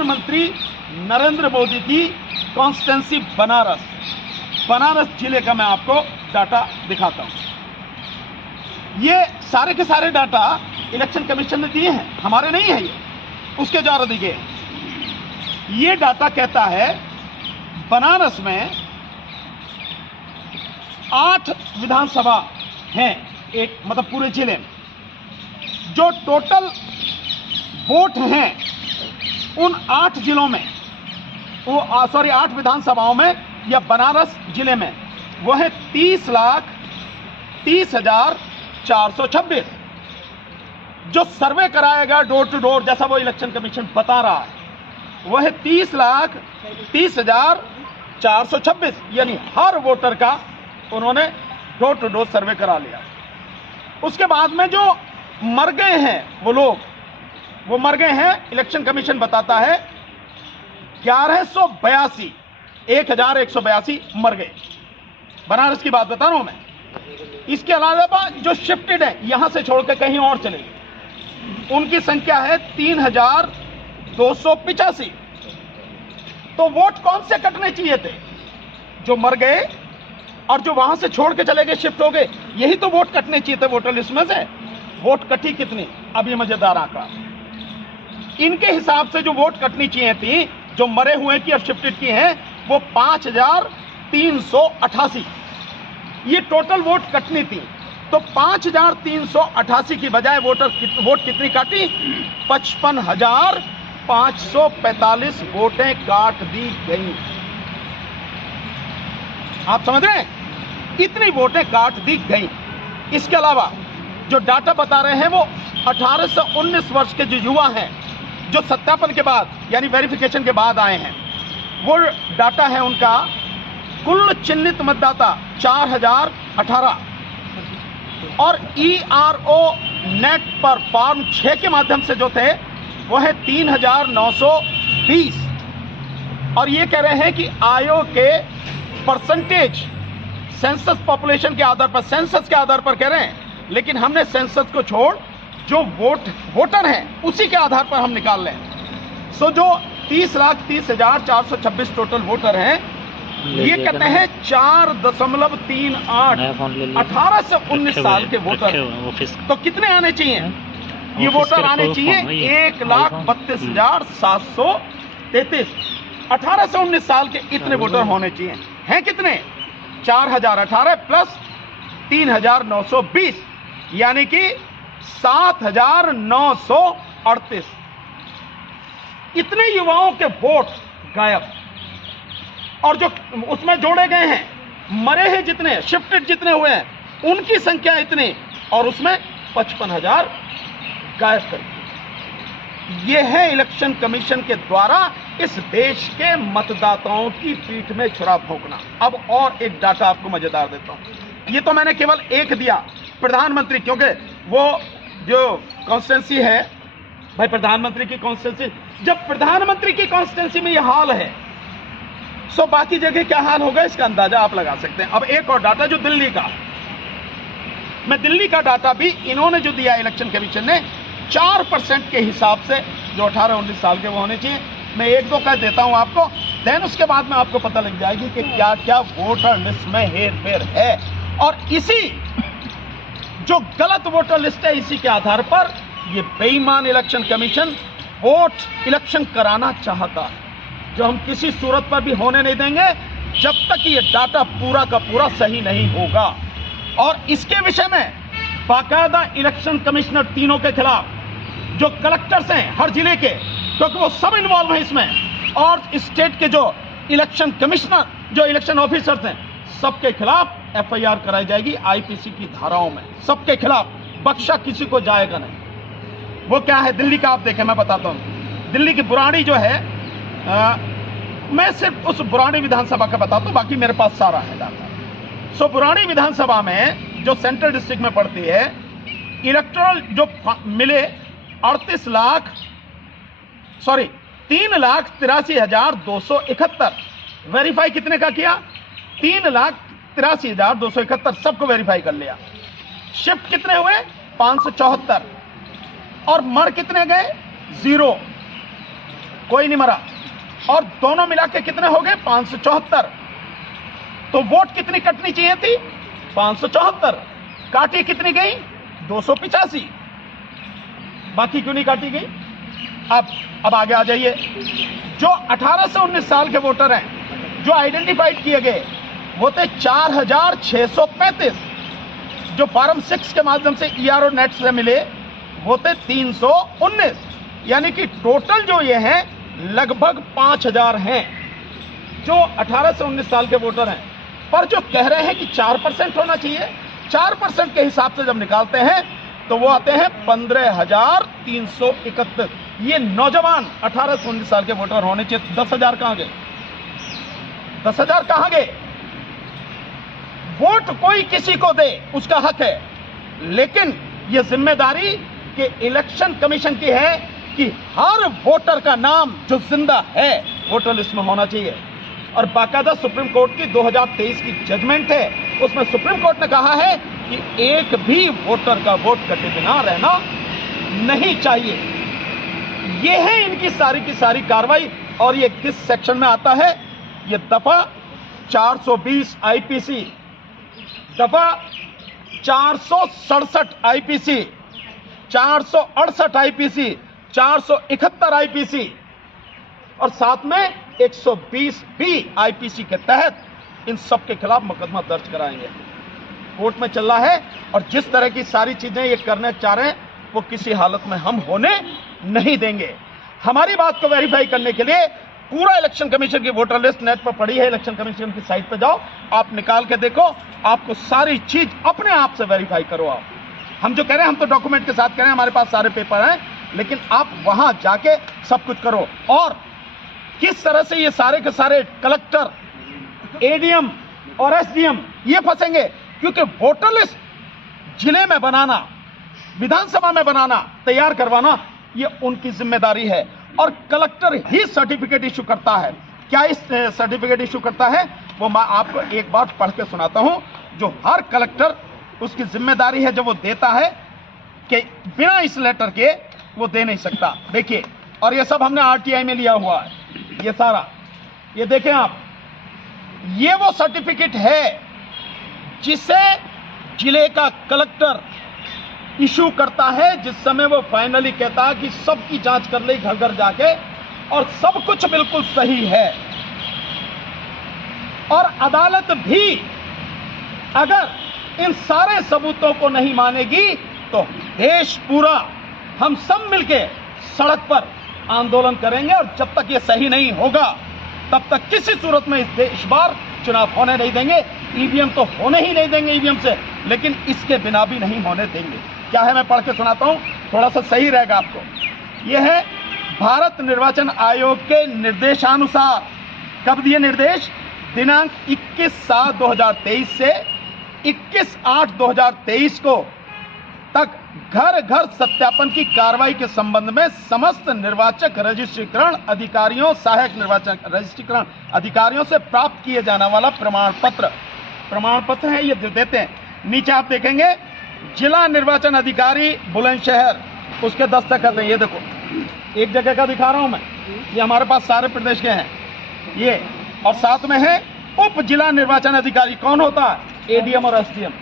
प्रधानमंत्री नरेंद्र मोदी की कॉन्स्टिट्यूंसी बनारस जिले का मैं आपको डाटा दिखाता हूं। ये सारे के सारे डाटा इलेक्शन कमीशन ने दिए हैं, हमारे नहीं है, ये उसके द्वारा दिए हैं। ये डाटा कहता है बनारस में 8 विधानसभा हैं, एक मतलब पूरे जिले में जो टोटल वोट हैं उन 8 जिलों में, वो 8 विधानसभाओं में या बनारस जिले में, वो है 30,30,426। जो सर्वे कराएगा डोर टू डोर, जैसा वो इलेक्शन कमीशन बता रहा है, वो है 30,30,426। यानी हर वोटर का उन्होंने डोर टू डोर सर्वे करा लिया। उसके बाद में जो मर गए हैं वो लोग, वो मर गए हैं, इलेक्शन कमीशन बताता है 1182 मर गए। बनारस की बात बता रहा हूं मैं। इसके अलावा जो शिफ्टेड है, यहां से छोड़कर कहीं और चले गए, उनकी संख्या है 3,285। तो वोट कौन से कटने चाहिए थे? जो मर गए और जो वहां से छोड़ के चले गए, शिफ्ट हो गए, यही तो वोट कटने चाहिए थे वोटर लिस्ट में से। वोट कटी कितनी? अब ये मजेदार आंकड़ा, इनके हिसाब से जो वोट कटनी चाहिए थी, जो मरे हुए की और शिफ्टेड की हैं, वो 5,388। ये टोटल वोट कटनी थी। तो 5,388 की बजाय वोट कितनी काटी? 55,545 वोटें काट दी गई। आप समझ रहे हैं? इतनी वोटें काट दी गई। इसके अलावा जो डाटा बता रहे हैं वो 18 से 19 वर्ष के जो युवा हैं, जो सत्यापन के बाद यानी वेरिफिकेशन के बाद आए हैं, वो डाटा है उनका। कुल चिन्हित मतदाता 4,018 और ERO नेट पर फॉर्म 6 के माध्यम से जो थे वो है 3,920। और ये कह रहे हैं कि आयोग के परसेंटेज सेंसस पॉपुलेशन के आधार पर, सेंसस के आधार पर कह रहे हैं, लेकिन हमने सेंसस को छोड़ जो वोटर हैं उसी के आधार पर हम निकाल लें। सो जो 30,30,426 टोटल वोटर हैं, ये कहते हैं 4.38 18 से 19 साल के वोटर। तो कितने आने चाहिए? ये वोटर आने चाहिए 1,32,733। 18 से 19 साल के इतने वोटर होने चाहिए। हैं कितने? 4,018 प्लस 3,920, यानी कि 7,938। इतने युवाओं के वोट गायब। और जो उसमें जोड़े गए हैं, मरे हैं जितने, शिफ्टेड जितने हुए हैं, उनकी संख्या इतनी, और उसमें 55,000 गायब कर दिए। यह है इलेक्शन कमीशन के द्वारा इस देश के मतदाताओं की पीठ में छुरा भोंकना। अब और एक डाटा आपको मजेदार देता हूं। ये तो मैंने केवल एक दिया, प्रधानमंत्री, क्योंकि वो जो कॉन्स्टिट्यूंसी है भाई, प्रधानमंत्री की कॉन्स्टिट्यूंसी, जब प्रधानमंत्री की कॉन्स्टिट्यूंसी में यह हाल है, सो बाकी जगह क्या हाल होगा इसका अंदाजा आप लगा सकते हैं। अब एक और डाटा जो दिल्ली का, मैं दिल्ली का डाटा भी इन्होंने जो दिया इलेक्शन कमीशन ने 4% के हिसाब से, जो 18-19 साल के वो होने चाहिए। मैं 1-2 कह देता हूं आपको, देन उसके बाद में आपको पता लग जाएगी कि क्या क्या वोटर लिस्ट में हेर फेर है। और इसी जो गलत वोटर लिस्ट है, इसी के आधार पर ये बेईमान इलेक्शन कमीशन वोट इलेक्शन कराना चाहता है, जो हम किसी सूरत पर भी होने नहीं देंगे जब तक ये डाटा पूरा का पूरा सही नहीं होगा। और इसके विषय में बाकायदा इलेक्शन कमिश्नर तीनों के खिलाफ, जो कलेक्टर्स हैं हर जिले के, क्योंकि वो सब इन्वॉल्व हैं इसमें, और स्टेट के जो इलेक्शन कमिश्नर, जो इलेक्शन ऑफिसर्स हैं, सबके खिलाफ FIR कराई जाएगी IPC की धाराओं में। सबके खिलाफ, बख्शा किसी को जाएगा नहीं। वो क्या है दिल्ली का, आप देखें, मैं बताता हूं। दिल्ली की बुराड़ी जो है, मैं सिर्फ उस बुराड़ी विधानसभा का बताता हूं, बाकी मेरे पास सारा है डाटा। सो बुराड़ी विधानसभा में, जो सेंट्रल डिस्ट्रिक्ट में पड़ती है, इलेक्टोरल जो मिले 3,83,271। वेरीफाई कितने का किया? 3,83,271, सबको वेरीफाई कर लिया। शिफ्ट कितने हुए? 574। और मर कितने गए? 0। कोई नहीं मरा। और दोनों मिला के कितने हो गए? 574। तो वोट कितनी कटनी चाहिए थी? 574। काटी कितनी गई? 285। बाकी क्यों नहीं काटी गई? अब आगे आ जाइए। जो 18 से 19 साल के वोटर हैं जो आइडेंटिफाइड किए गए वो थे 4635। जो फॉर्म 6 के माध्यम से ERO नेट से मिले वो थे 319। यानी कि टोटल जो ये हैं लगभग 5000 हैं जो 18 से 19 साल के वोटर हैं। पर जो कह रहे हैं कि 4% होना चाहिए, 4% के हिसाब से जब निकालते हैं तो वो आते हैं 15,331। ये नौजवान 18 से 19 साल के वोटर होने चाहिए। 10,000 कहां गए? 10,000 कहां गए? वोट कोई किसी को दे, उसका हक है, लेकिन यह जिम्मेदारी के इलेक्शन कमीशन की है कि हर वोटर का नाम जो जिंदा है वोटर लिस्ट में होना चाहिए। और बाकायदा सुप्रीम कोर्ट की 2023 की जजमेंट है, उसमें सुप्रीम कोर्ट ने कहा है कि एक भी वोटर का वोट कटे बिना रहना नहीं चाहिए। ये है इनकी सारी की सारी कार्रवाई। और ये किस सेक्शन में आता है? ये दफा 420 आईपीसी, दफा 467 आईपीसी, 468 आईपीसी, 471 आईपीसी और साथ में 120 बी आईपीसी के तहत इन सब के खिलाफ मुकदमा दर्ज कराएंगे। कोर्ट में चल रहा है और जिस तरह की सारी चीजें ये करने चाह रहे हैं वो किसी हालत में हम होने नहीं देंगे। हमारी बात को वेरीफाई करने के लिए पूरा इलेक्शन कमीशन की वोटर लिस्ट नेट पर पड़ी है। इलेक्शन कमीशन की साइट पर जाओ, आप निकाल के देखो, आपको सारी चीज अपने आप से वेरीफाई करो। आप हम जो कह रहे हैं हम तो डॉक्यूमेंट के साथ कह रहे हैं, हमारे पास सारे पेपर हैं, लेकिन आप वहां जाके सब कुछ करो। और किस तरह से ये सारे के सारे कलेक्टर, एडीएम और एसडीएम ये फंसेंगे, क्योंकि वोटर लिस्ट जिले में बनाना, विधानसभा में बनाना, तैयार करवाना ये उनकी जिम्मेदारी है और कलेक्टर ही सर्टिफिकेट इशू करता है। क्या इस सर्टिफिकेट इशू करता है वो मैं आपको एक बार पढ़ के सुनाता हूं, जो हर कलेक्टर उसकी जिम्मेदारी है, जो वो देता है कि बिना इस लेटर के वो दे नहीं सकता। देखिए, और ये सब हमने आरटीआई में लिया हुआ है, ये सारा, ये देखें आप, ये वो सर्टिफिकेट है जिसे जिले का कलेक्टर इशू करता है, जिस समय वो फाइनली कहता है कि सबकी जांच कर ली घर घर जाके और सब कुछ बिल्कुल सही है। और अदालत भी अगर इन सारे सबूतों को नहीं मानेगी तो देश पूरा हम सब मिलके सड़क पर आंदोलन करेंगे। और जब तक ये सही नहीं होगा तब तक किसी सूरत में इस बार चुनाव होने नहीं देंगे। ईवीएम तो होने ही नहीं देंगे ईवीएम से, लेकिन इसके बिना भी नहीं होने देंगे। क्या है मैं पढ़ के सुनाता हूं, थोड़ा सा सही रहेगा आपको। यह है भारत निर्वाचन आयोग के निर्देशानुसार। कब दिए निर्देश? दिनांक 21/7/2023 से 21/8/2023 को तक घर घर सत्यापन की कार्रवाई के संबंध में समस्त निर्वाचक रजिस्ट्रीकरण अधिकारियों, सहायक निर्वाचक रजिस्ट्रीकरण अधिकारियों से प्राप्त किए जाने वाला प्रमाण पत्र है, ये देते हैं। नीचे आप देखेंगे जिला निर्वाचन अधिकारी बुलंदशहर, उसके दस्तखत हैं। ये देखो, एक जगह का दिखा रहा हूं मैं, ये हमारे पास सारे प्रदेश के हैं ये। और साथ में है उप जिला निर्वाचन अधिकारी, कौन होता है? एडीएम और एसडीएम,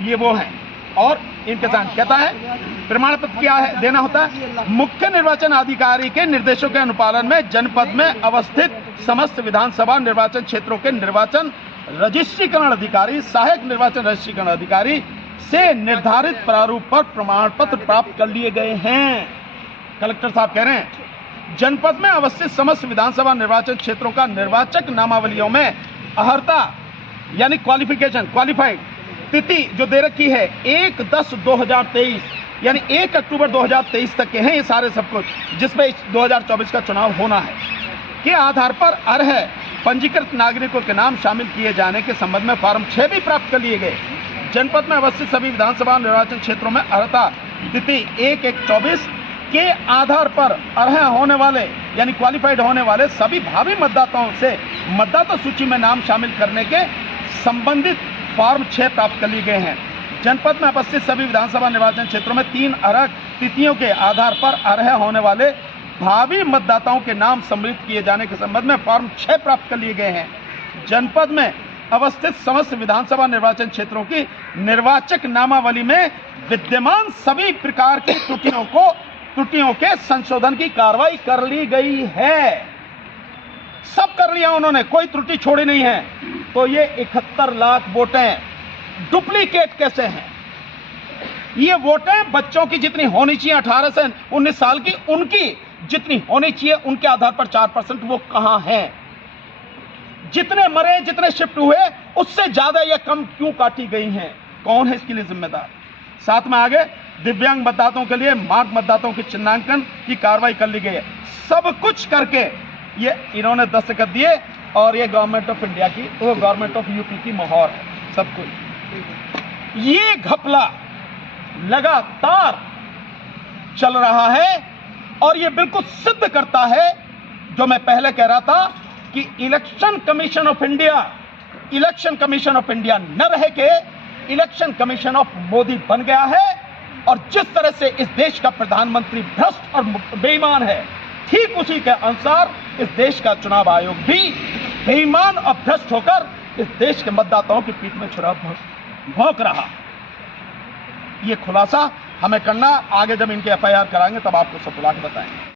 ये वो हैं। और इनके साथ कहता है प्रमाण पत्र क्या है देना होता है? मुख्य निर्वाचन अधिकारी के निर्देशों के अनुपालन में जनपद में अवस्थित समस्त विधानसभा निर्वाचन क्षेत्रों के निर्वाचन रजिस्ट्रीकरण अधिकारी, सहायक निर्वाचन रजिस्ट्रीकरण अधिकारी से निर्धारित प्रारूप पर प्रमाण पत्र प्राप्त कर लिए गए हैं। कलेक्टर साहब कह रहे हैं जनपद में अवस्थित समस्त विधानसभा निर्वाचन क्षेत्रों का निर्वाचक नामावलियों में अर्हता यानी क्वालिफाइड तिथि जो दे रखी है 1/10/2023 यानी 1 अक्टूबर 2023 तक के हैं ये सारे सब कुछ, जिसमें 2024 का चुनाव होना है, के आधार पर अर्ह पंजीकृत नागरिकों के नाम शामिल किए जाने के संबंध में फॉर्म 6 भी प्राप्त कर लिए गए। जनपद में अवस्थित सभी विधानसभा निर्वाचन क्षेत्रों में अर्हता तिथि 1/1/24 के आधार पर अर्ह होने वाले यानी क्वालिफाइड होने वाले सभी भावी मतदाताओं से मतदाता सूची में नाम शामिल करने के संबंधित फॉर्म 6 प्राप्त कर लिए गए हैं। जनपद में उपस्थित सभी विधानसभा निर्वाचन क्षेत्रों में 3 अर्ह तिथियों के आधार पर अर्ह होने वाले भावी मतदाताओं के नाम सम्मिलित किए जाने के संबंध में फॉर्म 6 प्राप्त कर लिए गए हैं। जनपद में अवस्थित समस्त विधानसभा निर्वाचन क्षेत्रों की निर्वाचक नामावली में विद्यमान सभी प्रकार की त्रुटियों के संशोधन की कार्रवाई कर ली गई है। सब कर लिया उन्होंने, कोई त्रुटि छोड़ी नहीं है। तो ये 71 लाख वोटें डुप्लीकेट कैसे हैं? ये वोटें बच्चों की जितनी होनी चाहिए 18 से 19 साल की, उनकी जितनी होनी चाहिए उनके आधार पर 4% वो कहां हैं? जितने मरे, जितने शिफ्ट हुए, उससे ज्यादा या कम क्यों काटी गई हैं? कौन है इसके लिए जिम्मेदार? साथ में आगे दिव्यांग मतदाताओं के लिए मार्ग मतदाताओं के चिन्हांकन की कार्रवाई कर ली गई है। सब कुछ करके ये इन्होंने दस्तखत दिए और ये गवर्नमेंट ऑफ इंडिया की, वो गवर्नमेंट ऑफ यूपी की मोहर है। सब कुछ ये घपला लगातार चल रहा है और ये बिल्कुल सिद्ध करता है जो मैं पहले कह रहा था कि इलेक्शन कमीशन ऑफ इंडिया न रह के इलेक्शन कमीशन ऑफ मोदी बन गया है। और जिस तरह से इस देश का प्रधानमंत्री भ्रष्ट और बेईमान है, ठीक उसी के अनुसार इस देश का चुनाव आयोग भी बेईमान और भ्रष्ट होकर इस देश के मतदाताओं की पीठ में छुरा भौंक रहा। ये खुलासा हमें करना, आगे जब इनके FIR कराएंगे तब आपको सब बुला के बताएंगे।